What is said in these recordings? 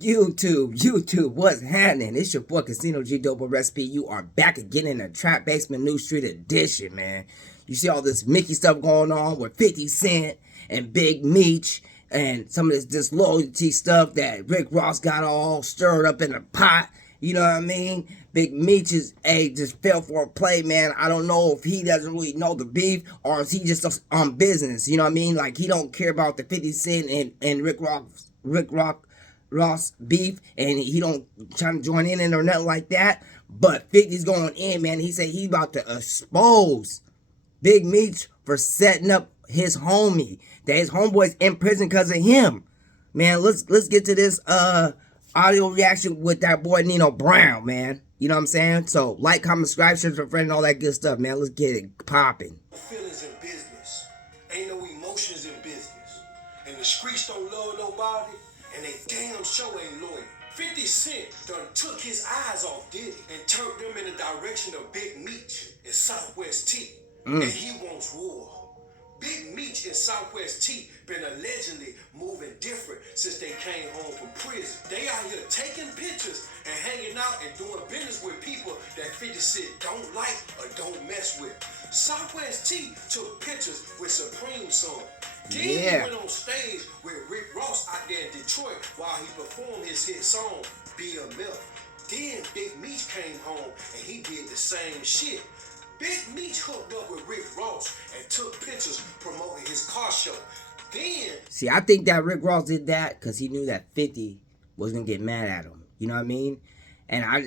YouTube, what's happening? It's your boy Casino G Double Recipe. You are back again in the Trap Basement New Street Edition, man. You see all this Mickey stuff going on with 50 Cent and Big Meech and some of this disloyalty stuff that Rick Ross got all stirred up in the pot. You know what I mean? Big Meech just fell for a play, man. I don't know if he doesn't really know the beef or is he just on business. You know what I mean? Like he don't care about the 50 Cent and Rick Ross beef, and he don't try to join in or nothing like that. But 50's going in, man. He said he about to expose Big Meech for setting up his homie. That his homeboy's in prison because of him. Man, let's get to this audio reaction with that boy Nino Brown, man. You know what I'm saying? So like, comment, subscribe, share with a friend, and all that good stuff, man. Let's get it popping. Feelings in business. Ain't no emotions in business. And the streets don't love nobody. And they damn sure ain't loyal. 50 Cent done took his eyes off Diddy and turned them in the direction of Big Meech and Southwest T. And he wants war. Big Meech and Southwest T been allegedly moving different since they came home from prison. They out here taking pictures and hanging out and doing business with people that 50 Cent don't like or don't mess with. Southwest T took pictures with Supreme Son. Then he went on stage with Rick Ross out there in Detroit while he performed his hit song, BMF. Then Big Meech came home and he did the same shit. Big Meech hooked up with Rick Ross and took pictures promoting his car show. Then, see, I think that Rick Ross did that because he knew that 50 was gonna get mad at him. You know what I mean? And I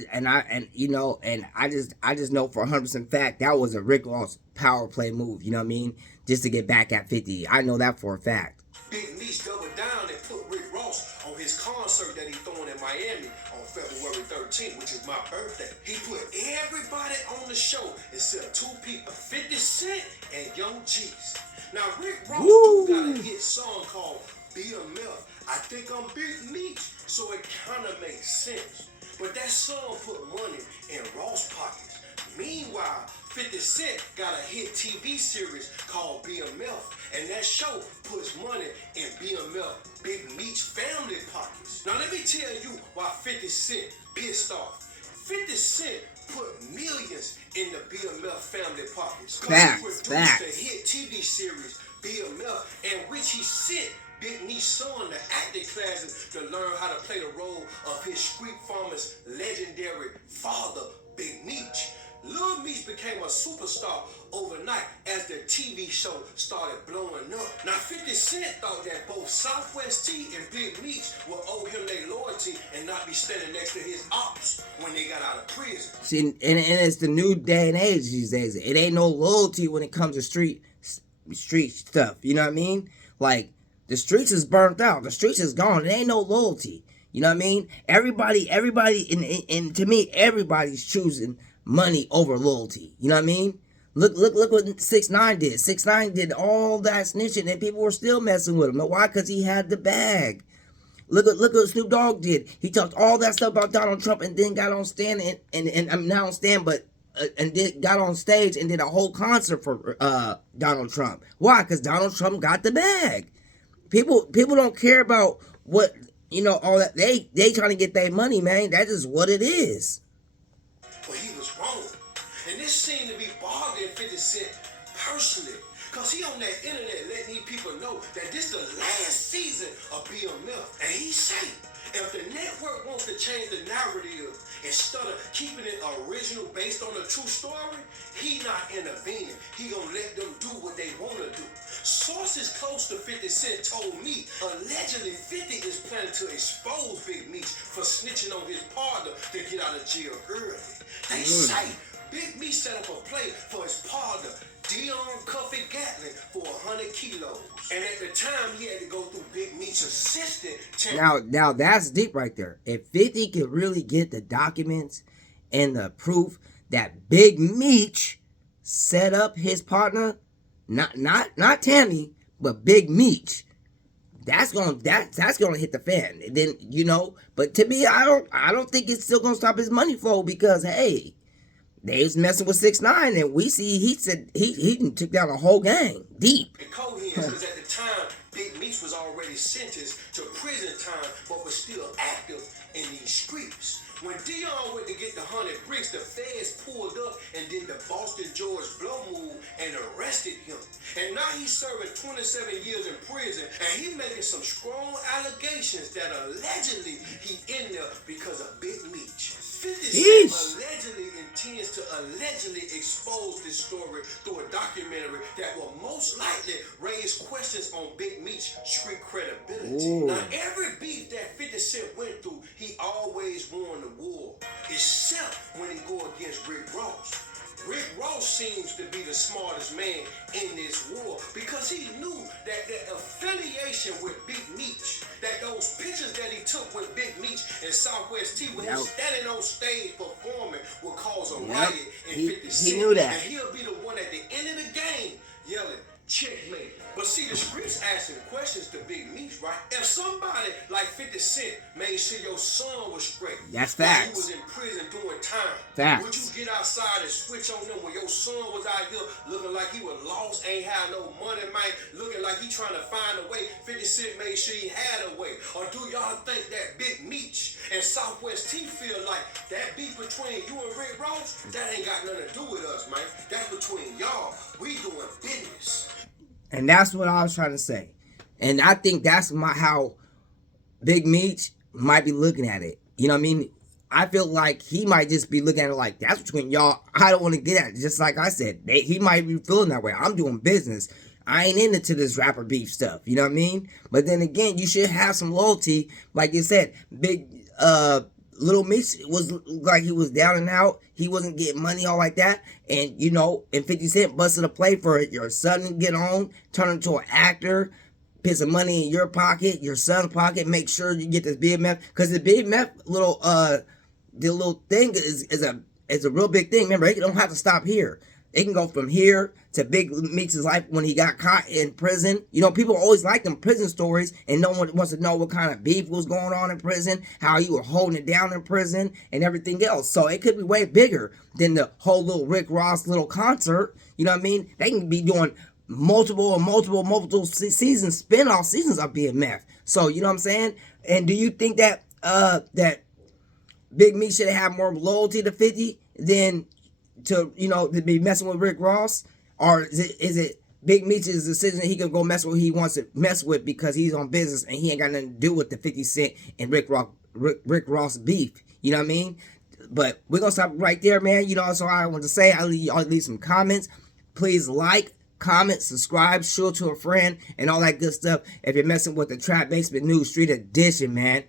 just know for 100% fact that was a Rick Ross power play move. You know what I mean? Just to get back at 50. I know that for a fact. Big Meech doubled down and put Rick Ross on his concert that he throwing in Miami on February 13th, which is my birthday. He put everybody on the show except two people, 50 Cent and Young G's. Now, Rick Ross got a hit song called BMF. I think I'm Big Meech, so it kind of makes sense. But that song put money in Ross' pockets. Meanwhile, 50 Cent got a hit TV series called BMF, and that show puts money in BMF Big Meech family pockets. Now let me tell you why 50 Cent pissed off. 50 Cent put millions in the BMF family pockets. Because he produced a hit TV series, BMF, in which he sent Big Meech's son to acting classes to learn how to play the role of his street farmer's legendary father, Big Meech. Lil Meech became a superstar overnight as the TV show started blowing up. Now 50 Cent thought that both Southwest T and Big Meech would owe him their loyalty and not be standing next to his ops when they got out of prison. See, and it's the new day and age these days. It ain't no loyalty when it comes to street stuff. You know what I mean? Like, the streets is burnt out. The streets is gone. It ain't no loyalty. You know what I mean? Everybody, and to me, everybody's choosing money over loyalty. You know what I mean? Look what 6ix9ine did. 6ix9ine did all that snitching and people were still messing with him. Why? Because he had the bag. Look what Snoop Dogg did. He talked all that stuff about Donald Trump and then got on stand and I'm not on stand, but and then got on stage and did a whole concert for Donald Trump. Why? Because Donald Trump got the bag. People don't care about what, you know, all that. They trying to get their money, man. That is what it is. But he was wrong. And this seemed to be bothering 50 Cent personally. Because he on that internet letting these people know that this the last season of BMF. And he say, if the network wants to change the narrative instead of keeping it original based on a true story, he not intervening. He gonna let them do what they wanna do. Sources close to 50 Cent told me allegedly 50 is planning to expose Big Meech for snitching on his partner to get out of jail early. They say Big Meech set up a play for his partner, Dion Cuffy Gatlin, for 100 kilos. And at the time, he had to go through Big Meech's assistant. Now that's deep right there. If 50 could really get the documents and the proof that Big Meech set up his partner, not Tammy, but Big Meech, that's gonna hit the fan. And then, you know, but to me, I don't think it's still gonna stop his money flow because hey, they was messing with 6ix9ine, and we see he said he took down a whole gang deep. Because at the time, Big Meech was already sentenced to prison time, but was still active in these streets. When Dion went to get the 100 bricks, the feds pulled up and did the Boston George blow move and arrested him. And now he's serving 27 years in prison, and he making some strong allegations that allegedly he in there because of Big Meech. 50 Cent allegedly intends to allegedly expose this story through a documentary that will most likely raise questions on Big Meech's street credibility. Ooh. Now, every beef that 50 Cent went through, he always won the war, except when he go against Rick Ross. Rick Ross seems to be the smartest man in this war because he knew that the affiliation with Big Meech, that those pictures that he took with Big Meech and Southwest T when he was standing on stage performing would cause a riot in 50 Cent. He knew that. And he'll be the one at the end of the game yelling, checkmate. But see, the streets asking questions to Big Meech, right? If somebody like 50 Cent made sure your son was straight, that's facts. facts. He was in prison doing time. Facts. Would you get outside and switch on them when your son was out here looking like he was lost, ain't had no money, man, looking like he trying to find a way? 50 Cent made sure he had a way. Or do y'all think that Big Meech and Southwest T feel like that beef between you and Rick Ross, that ain't got nothing to do with us, man? That's between y'all. We doing business. And that's what I was trying to say. And I think that's how Big Meech might be looking at it. You know what I mean? I feel like he might just be looking at it like, that's between y'all. I don't want to get at it. Just like I said, he might be feeling that way. I'm doing business. I ain't into this rapper beef stuff. You know what I mean? But then again, you should have some loyalty. Like you said, Little Meech was like he was down and out. He wasn't getting money all like that. And, you know, and 50 Cent busted a play for it. Your son to get on, turn into an actor, put some money in your pocket, your son's pocket, make sure you get this BMF. Because the BMF the little thing is a real big thing. Remember, it don't have to stop here. It can go from here to Big Meech's life when he got caught in prison. You know, people always like them prison stories, and no one wants to know what kind of beef was going on in prison, how you were holding it down in prison, and everything else. So it could be way bigger than the whole little Rick Ross little concert. You know what I mean? They can be doing multiple seasons, spin-off seasons of BMF. So, you know what I'm saying? And do you think that that Big Meech should have more loyalty to 50 than to be messing with Rick Ross? Or is it Big Meech's decision that he can go mess with who he wants to mess with because he's on business and he ain't got nothing to do with the 50 Cent and Rick Ross beef? You know what I mean? But we're going to stop right there, man. You know, so I want to say, I'll leave some comments. Please like, comment, subscribe, show it to a friend, and all that good stuff if you're messing with the Trap Basement News Street Edition, man.